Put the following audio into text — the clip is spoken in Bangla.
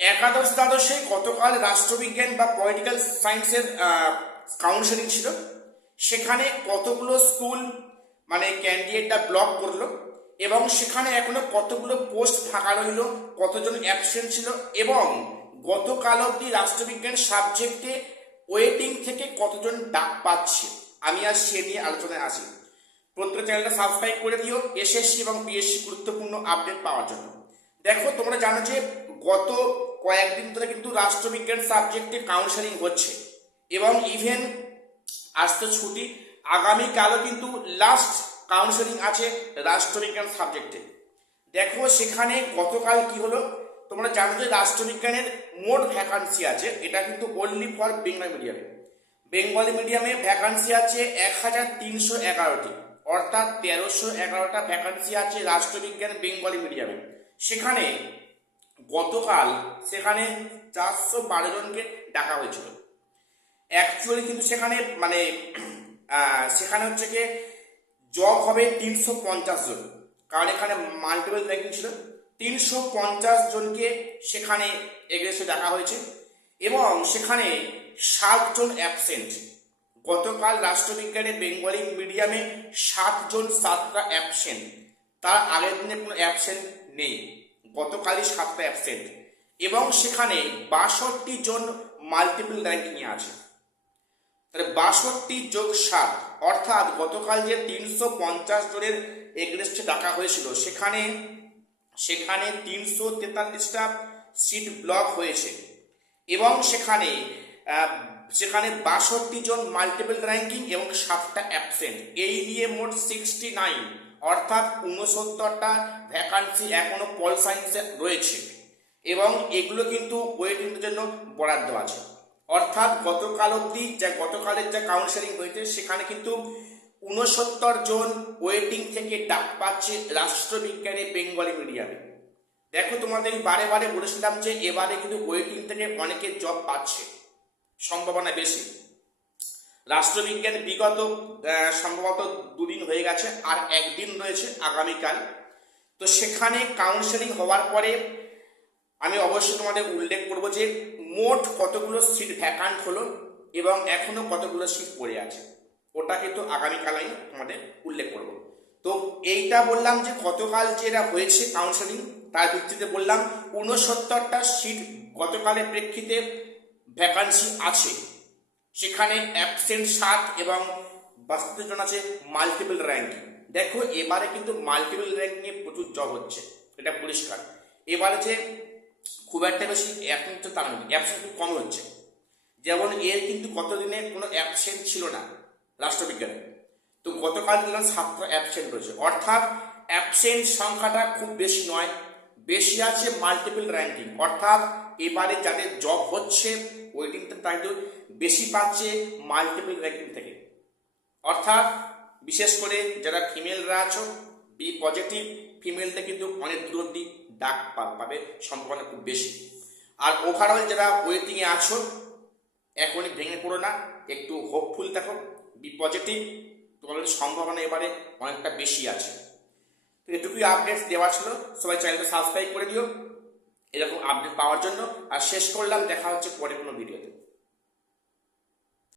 একাদশ দ্বাদশে গতকাল রাষ্ট্রবিজ্ঞান বা পলিটিক্যাল সায়েন্সের কাউন্সেলিং ছিল। সেখানে কতগুলো স্কুল মানে ক্যান্ডিডেটটা ব্লক করলো এবং সেখানে এখনো কতগুলো পোস্ট ফাঁকা রইল, কতজন অ্যাবসেন্ট ছিল এবং গতকাল অবধি রাষ্ট্রবিজ্ঞান সাবজেক্টে ওয়েটিং থেকে কতজন ডাক পাচ্ছে, আমি আজ সে নিয়ে আলোচনায় আসি। প্রত্যেক চ্যানেলটা সাবস্ক্রাইব করে দিও এসএসসি এবং পিএসসি গুরুত্বপূর্ণ আপডেট পাওয়ার জন্য। দেখো, তোমরা জানো যে গত কয়েকদিন ধরে কিন্তু রাষ্ট্রবিজ্ঞান সাবজেক্টে কাউন্সেলিং হচ্ছে এবং ইভেন আজ তো ছুটি, আগামীকালও কিন্তু লাস্ট কাউন্সেলিং আছে রাষ্ট্রবিজ্ঞান সাবজেক্টে। দেখো সেখানে গতকাল কি হলো, তোমরা জানো যে রাষ্ট্রবিজ্ঞানের মোট ভ্যাকান্সি আছে, এটা কিন্তু অনলি ফর বেঙ্গলি মিডিয়ামে। বেঙ্গলি মিডিয়ামে ভ্যাকান্সি আছে 1311টি, অর্থাৎ 1311টা ভ্যাকান্সি আছে রাষ্ট্রবিজ্ঞান বেঙ্গলি মিডিয়ামে। সেখানে গতকাল সেখানে 412 জনকে ডাকা হয়েছিল। অ্যাকচুয়ালি কিন্তু সেখানে মানে সেখানে হচ্ছে কি জব হবে 350 জন, কারণ এখানে মাল্টিপল র্যাঙ্কিং ছিল। 350 জনকে সেখানে এগেস্টে ডাকা হয়েছে এবং সেখানে 7 জন অ্যাবসেন্ট। গতকাল রাষ্ট্রবিজ্ঞানে বেঙ্গলি মিডিয়ামে 7 জন ছাত্র অ্যাবসেন্ট, তার আগের দিনে কোনো অ্যাবসেন্ট নেই, গতকালই 7টা অ্যাবসেন্ট এবং সেখানে 62 জন মাল্টিপল র্যাঙ্কিংয়ে আছে। তাহলে 62 যোগ 7 অর্থাৎ গতকাল যে 350 জনের এগেনস্টে ডাকা হয়েছিল সেখানে 343টা সিট ব্লক হয়েছে এবং সেখানে 62 জন মাল্টিপল র্যাঙ্কিং এবং 7টা অ্যাবসেন্ট, এই নিয়ে মোট 69 অর্থাৎ 69টা ভ্যাকান্সি এখনো পল সায়েন্সে রয়েছে এবং এগুলো কিন্তু ওয়েটিংয়ের জন্য বরাদ্দ আছে। অর্থাৎ গতকাল অবধি গতকালের যা কাউন্সেলিং হয়েছে সেখানে কিন্তু 69 জন ওয়েটিং থেকে ডাক পাচ্ছে রাষ্ট্রবিজ্ঞানে বেঙ্গলি মিডিয়ামে। দেখো, তোমাদের বারে বারে বলেছিলাম যে এবারে কিন্তু ওয়েটিং থেকে অনেকে জব পাচ্ছে, সম্ভাবনা বেশি। রাষ্ট্রবিজ্ঞান বিগত সম্ভবত 2 দিন হয়ে গেছে, আর একদিন রয়েছে আগামীকাল। তো সেখানে কাউন্সেলিং হওয়ার পরে আমি অবশ্যই তোমাদের উল্লেখ করব যে মোট কতগুলো সিট ভ্যাকান্ট হলো এবং এখনো কতগুলো সিট পড়ে আছে, ওটা কিন্তু আগামীকাল আমি তোমাদের উল্লেখ করব। তো এইটা বললাম যে গতকাল যেটা হয়েছে কাউন্সেলিং, তার ভিত্তিতে বললাম 69টা সিট গতকালের প্রেক্ষিতে ভ্যাকান্সি আছে। সেখানে অ্যাবসেন্ট 7 এবং 62 জন আছে মাল্টিপল র্যাঙ্কিং। দেখো, এবারে কিন্তু মাল্টিপল র্যাঙ্কিংয়ে প্রচুর জব হচ্ছে, এটা পরিষ্কার। এবারে যে খুব একটা বেশি অ্যাবসেন্ট তা নয়, অ্যাবসেন্ট খুব কম হচ্ছে। যেমন এর কিন্তু গতদিনে কোনো অ্যাবসেন্ট ছিল না রাষ্ট্রবিজ্ঞানে, তো গতকাল দিলাম 7টা অ্যাবসেন্ট রয়েছে, অর্থাৎ অ্যাবসেন্ট সংখ্যাটা খুব বেশি নয়, বেশি আছে মাল্টিপল র্যাঙ্কিং। অর্থাৎ এবারে যাদের জব হচ্ছে ওয়েটিংটা তাই বেশি পাচ্ছে মাল্টিপল র্যাঙ্কিং থেকে। অর্থাৎ বিশেষ করে যারা ফিমেলরা আছো, বি পজিটিভ ফিমেলটা কিন্তু অনেক দূর অব্দি ডাক পাবে, সম্ভাবনা খুব বেশি। আর ওভারঅল যারা ওয়েটিংয়ে আছো এখনই ভেঙে পড়ো না, একটু হোপফুল থাকো, বি পজিটিভ, তোমাদের সম্ভাবনা এবারে অনেকটা বেশি আছে। তো এটুকুই আপডেট দেওয়া ছিল, সবাই চ্যানেলটা সাবস্ক্রাইব করে দিও এরকম আপডেট পাওয়ার জন্য। আর শেষ করলাম, দেখা হচ্ছে পরে কোনো ভিডিওতে।